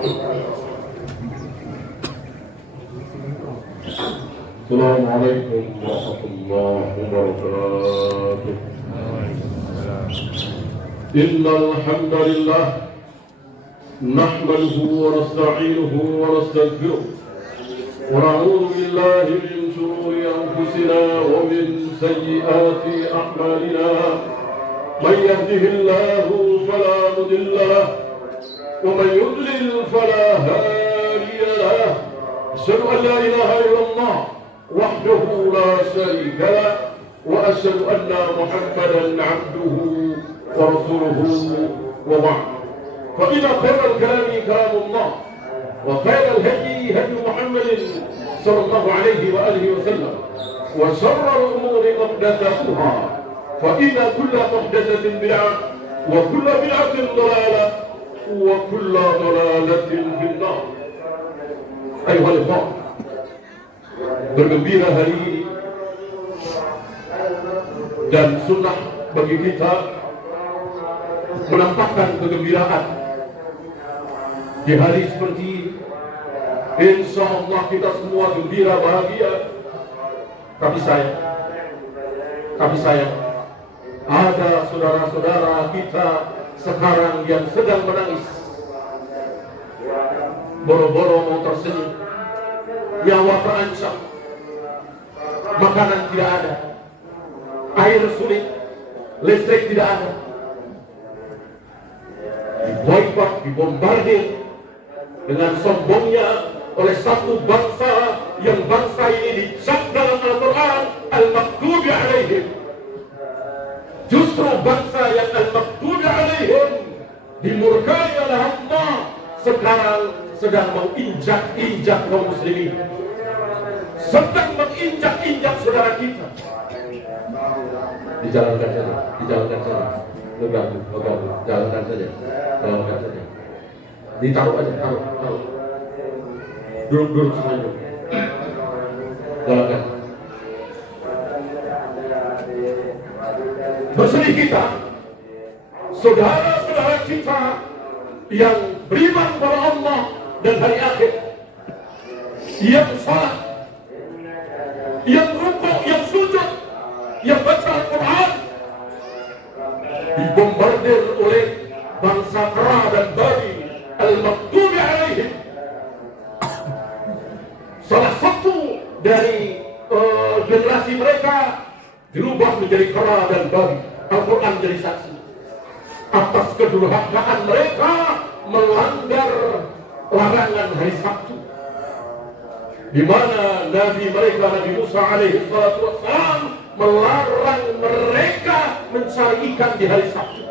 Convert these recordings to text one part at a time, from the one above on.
Assalamualaikum warahmatullahi wabarakatuh. Innal hamdalillah nahmaduhu wa nasta'inuhu wa nastaghfiruh wa na'udzu billahi min shururi anfusina wa min sayyiati a'malina. Man yahdihillahu fala mudilla lahu wa man yudlil fala hadiya lahu. Asyhadu an la ilaha illallah wahdahu la syarika lahu wa asyhadu anna Muhammadan 'abduhu wa rasuluhu wa ba'd. Fa inna khairal kalami kalamullah wa khairal hadi hadi Muhammadin sallallahu alaihi wa alihi wa sallam wa sharral umuri muhdatsatuha fa inna kulla muhdatsatin bid'ah wa kulla bid'atin dhalalah wa kulla dhalalatin fin nar. Ayuhal ikhwan, bergembira hari ini dan sunnah bagi kita menampakkan kegembiraan di hari seperti ini. Insya Allah kita semua gembira, bahagia. Tapi sayang, ada saudara-saudara kita sekarang yang sedang menangis, boro-boro mau tersenyum, nyawa terancam, makanan tidak ada, air sulit, listrik tidak ada, diboykot, dibombardir dengan sombongnya oleh satu bangsa yang bangsa ini dicap dalam Al-Quran Al-Maghdubi alaihim. Justru bangsa yang Al-Maghdubi alaihim dimurkai oleh Allah sekarang sedang menginjak-injak kaum muslimin, sedang menginjak-injak saudara kita. Dijalankan saja. Enggak, jalankan saja. Ditaruh aja, taruh. Duduk semuanya. Jalankan. Bersedih kita, saudara-saudara kita yang beriman kepada Allah dan hari akhir, yang salat, yang rukuk, yang sujud, yang baca Al-Quran, dibombardir oleh bangsa kera dan babi Al-Maghdubi alaihim. Salah satu dari generasi mereka dirubah menjadi kera dan babi. Al-Quran jadi saksi atas kedurhakaan mereka melanggar larangan hari Sabtu, di mana Nabi mereka, Nabi Musa alaihi salatu wassalam, melarang mereka mencari ikan di hari Sabtu.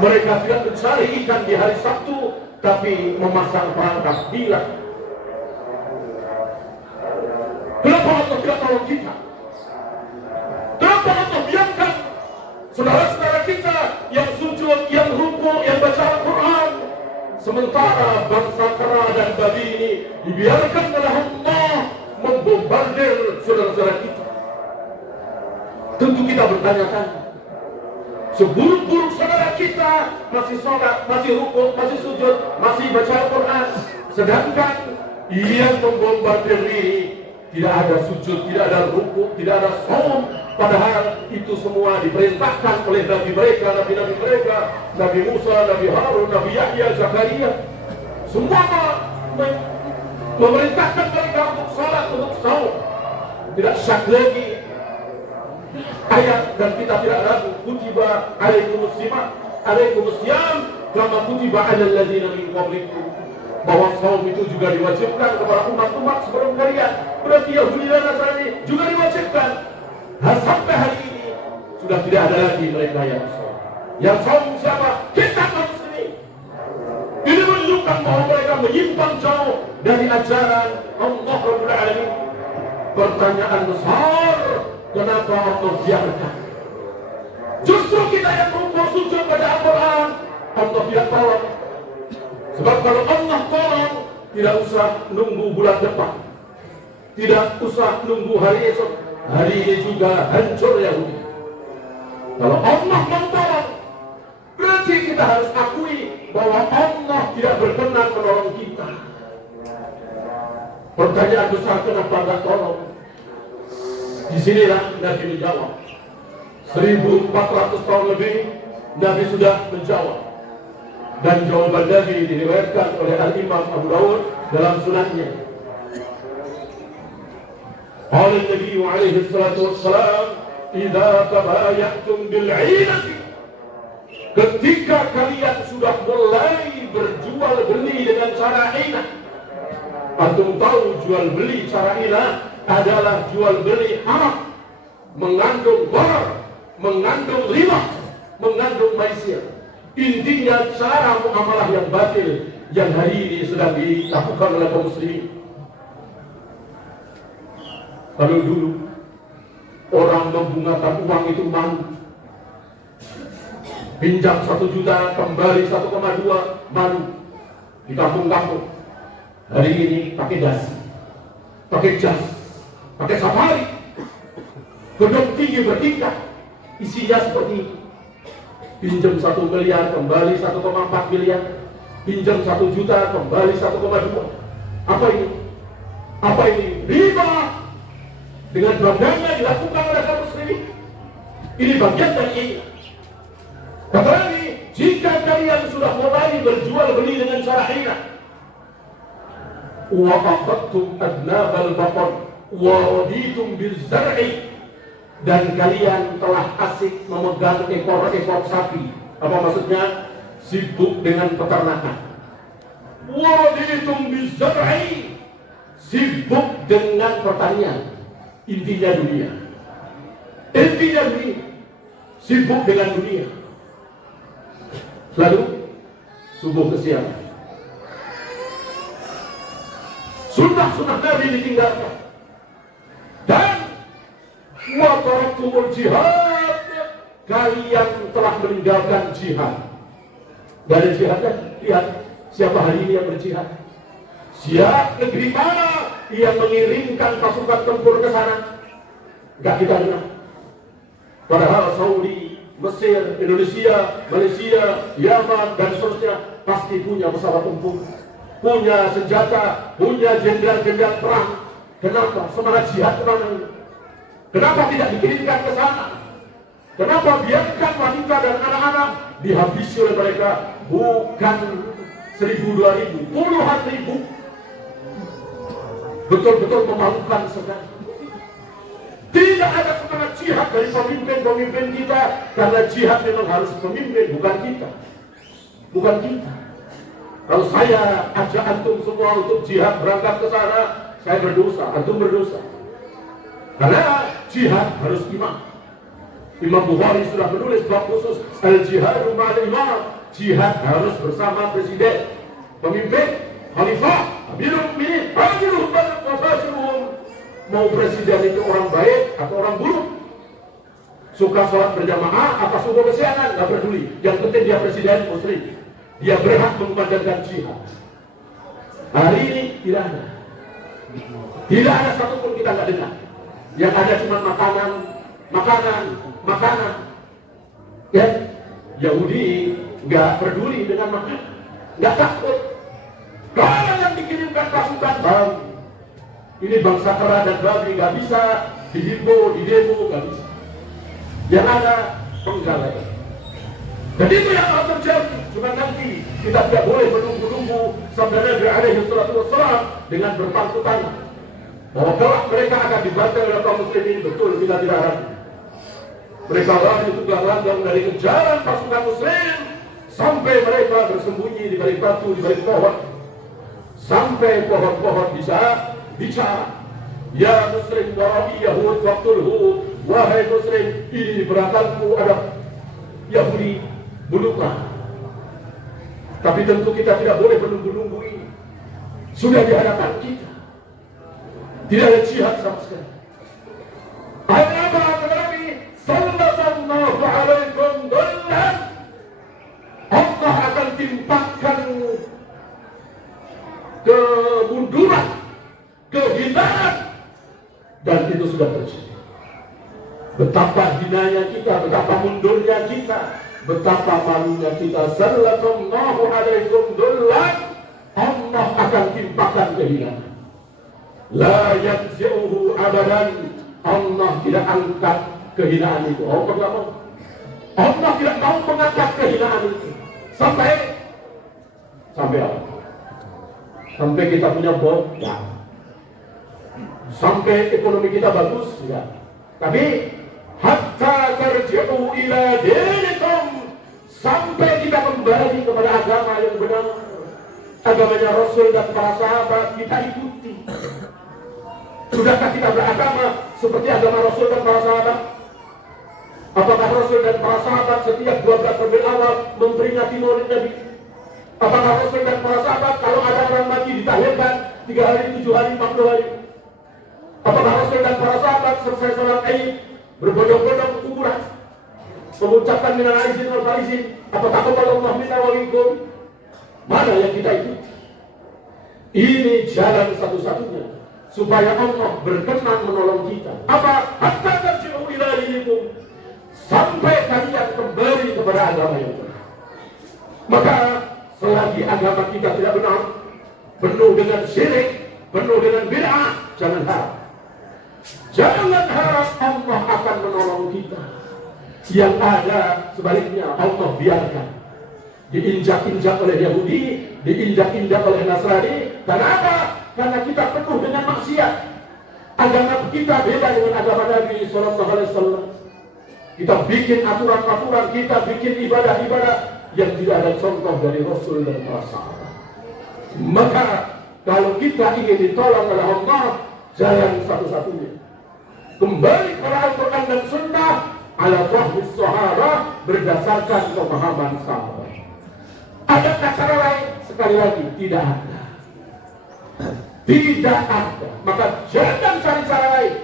Mereka tidak mencari ikan di hari Sabtu, tapi memasang perangkap bilah. Kenapa Allah tidak tolong kita? Kenapa Allah biarkan saudara-saudara kita yang sujud, yang rukuk, yang baca Al-Quran, sementara bangsa kera dan babi ini dibiarkan oleh Allah membombardir saudara-saudara kita? Tentu kita bertanya-tanya, seburuk-buruk saudara kita masih sholat, masih rukuk, masih sujud, masih baca Al-Quran, sedangkan yang membombardir ini tidak ada sujud, tidak ada rukuk, tidak ada saum, padahal itu semua diperintahkan oleh nabi mereka, nabi-nabi mereka, Nabi Musa, Nabi Harun, Nabi Yahya, Zakaria, semua memerintahkan mereka untuk salat, untuk saum. Tidak syak lagi ayat, dan kita tidak ragu, kutiba alaikumusiyam kama kutiba alal ladzina min qablikum, bahwa saum itu juga diwajibkan kepada umat-umat sebelum kalian. Berarti Yahudi dan Nasrani juga diwajibkan. Sampai hari ini sudah tidak ada lagi mereka yang saum. Yang saum siapa? Kita kaum muslimin. Ini menunjukkan bahwa mereka menyimpang jauh dari ajaran Allah Rabbul Alamin. Pertanyaan besar, kenapa Allah biarkan? Justru kita yang rukuk sujud pada Al-Quran, Allah tidak tolong. Sebab kalau Allah tolong, tidak usah nunggu bulan depan, tidak usah nunggu hari esok. Hari ini juga hancur Yahudi. Kalau Allah mau tolong, berarti kita harus akui bahwa Allah tidak berkenan menolong kita? Pertanyaan besar, kenapa nggak tolong? Disinilah Nabi menjawab. 1400 tahun lebih Nabi sudah menjawab. Dan jawaban Nabi diriwayatkan oleh Al-Imam Abu Dawud dalam sunannya. Qala Nabi alaihi salatu wassalam, "Idza tabayatum bil 'inati." Ketika kalian sudah mulai berjual beli dengan cara inah. Antum tahu jual beli cara inah adalah jual beli haram, mengandung gharar, mengandung riba, mengandung maisir. Intinya cara muamalah yang batil yang hari ini sedang dilakukan oleh kaum muslimin. Kalau dulu orang membungakan uang itu malu. Pinjam 1 juta, kembali 1,2, malu. Di kampung-kampung. Hari ini pakai dasi, pakai jas, pakai safari, gedung tinggi bertingkat, isinya seperti ini. Pinjam 1 miliar, kembali 1,4 miliar. Pinjam 1 juta, kembali 1,2. Apa ini? Apa ini? Riba. Dengan bangganya dilakukan oleh kaum muslimin. Ini bagian dari ini. Kata Nabi, jika kalian sudah mulai berjual beli dengan cara hina, wa aqadtum adnabal baqar wa raditum bizar'i, dan kalian telah asik memegang ekor-ekor sapi. Apa maksudnya? Sibuk dengan peternakan. Wa raditum bizar'i, sibuk dengan pertanian. Intinya dunia. Intinya dunia. Sibuk dengan dunia. Lalu subuh ke siang, sunnah-sunnah Nabi ditinggalkan. Dan wa taraktumul jihad, kalian telah meninggalkan jihad. Gak ada jihadnya. Lihat siapa hari ini yang berjihad. Siap negeri mana yang mengirimkan pasukan tempur ke sana? Gak kita dengar. Padahal Saudi, Mesir, Indonesia, Malaysia, Yaman, dan seterusnya pasti punya pesawat tempur, punya senjata, punya jenderal-jenderal perang. Kenapa? Semangat jihad kemana? Kenapa tidak dikirimkan ke sana? Kenapa biarkan wanita dan anak-anak dihabisi oleh mereka? Bukan 1.000, 2.000, puluhan ribu. Betul-betul memalukan sekali. Tidak ada semangat jihad dari pemimpin-pemimpin kita, karena jihad memang harus pemimpin, bukan kita. Bukan kita. Kalau saya ajak antum semua untuk jihad berangkat ke sana, saya berdosa, antum berdosa. Karena jihad harus imam. Imam Bukhari sudah menulis bab khusus al-jihadu ma'al imam. Jihad harus bersama presiden, pemimpin, khalifah, amirul mu'minin, amirul mu'minin. Mau presiden itu orang baik atau orang buruk, suka sholat berjamaah apa suka kesiangan, gak peduli. Yang penting dia presiden muslim, dia berhak mengumandangkan jihad. Hari ini tidak ada. Tidak ada satupun kita gak dengar. Yang ada cuma makanan. Ya, Yahudi gak peduli dengan makanan, gak takut. Kalau yang dikirimkan pasukan baru, ini bangsa kera dan babi, gak bisa dihimbau, didemo, gak bisa. Yang ada penggalaian. Dan itu yang akan terjadi. Cuma nanti kita tidak boleh menunggu-nunggu sampai Nabi alaihi salatu wassalam dengan berpangku tangan bahwa kelak mereka akan dibantai oleh kaum muslimin. Betul, kita tidak ragu. Mereka lari tunggang langgang dari kejaran pasukan muslim sampai mereka bersembunyi di balik batu, di balik pohon, sampai pohon-pohon bisa bicara. Ya muslim wara'i yahud waqtulhu, wahai muslim, ini di belakangku ada Yahudi, bunuhlah. Tapi tentu kita tidak boleh menunggu-nunggu ini. Sudah di hadapan kita, tidak ada jihad sama sekali. Apa Nabi sallallahu alaikum dhullan, Allah akan timpakan kemunduran, kehinaan, dan itu sudah terjadi. Betapa hinanya kita, betapa mundurnya kita, betapa malunya kita. Sallallahu alaikum dhullan, kehinaan. La yanzi'uhu abadan. Allah tidak angkat kehinaan itu. Allah tidak mau. Allah tidak mau mengangkat kehinaan itu. Sampai apa? Sampai kita punya bom? Ya. Sampai ekonomi kita bagus? Ya. Tapi hatta tarji'u ila dinikum, sampai kita kembali kepada agama yang benar, agamanya Rasul dan para sahabat, kita ikuti. Sudahkah kita beragama seperti agama Rasul dan para sahabat? Apakah Rasul dan para sahabat setiap 12 Rabiul Awal memperingati Maulid Nabi? Apakah Rasul dan para sahabat kalau ada orang mati ditahirkan 3 hari, 7 hari, 40 hari? Apakah Rasul dan para sahabat selesai sholat Id berbondong-bondong ke kuburan mengucapkan minal aizin wal faizin, apakah Allah minna wa minkum? Mana yang kita ikuti? Ini jalan satu-satunya supaya Allah berkenan menolong kita. Apa? Hatta tarji'u ila dinikum, sampai kalian kembali kepada agama yang benar. Maka selagi agama kita tidak benar, penuh dengan syirik, penuh dengan bid'ah, jangan harap. Jangan harap Allah akan menolong kita. Yang ada sebaliknya, Allah biarkan diinjak-injak oleh Yahudi, diinjak-injak oleh Nasrani. Kenapa? Karena kita penuh dengan maksiat. Agama kita beda dengan agama Nabi Sallallahu Alaihi Wasallam. Kita bikin aturan-aturan, kita bikin ibadah-ibadah yang tidak ada contoh dari Rasul dan para sahabat. Maka kalau kita ingin ditolong oleh Allah, jalan satu-satunya kembali kepada Al-Quran dan Sunnah ala fahmi sahabat, berdasarkan pemahaman sahabat. Adakah cara lain? Sekali lagi, tidak ada. Tidak ada. Maka jangan cari cara lain.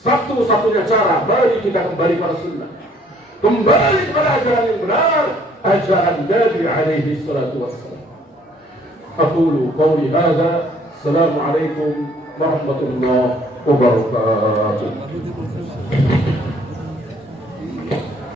Satu-satunya cara, mari kita kembali pada Sunnah, kembali kepada ajaran yang benar, ajaran Nabi alaihi salatu wassalam. Aqulu qawli hadza. Assalamualaikum warahmatullahi wabarakatuh.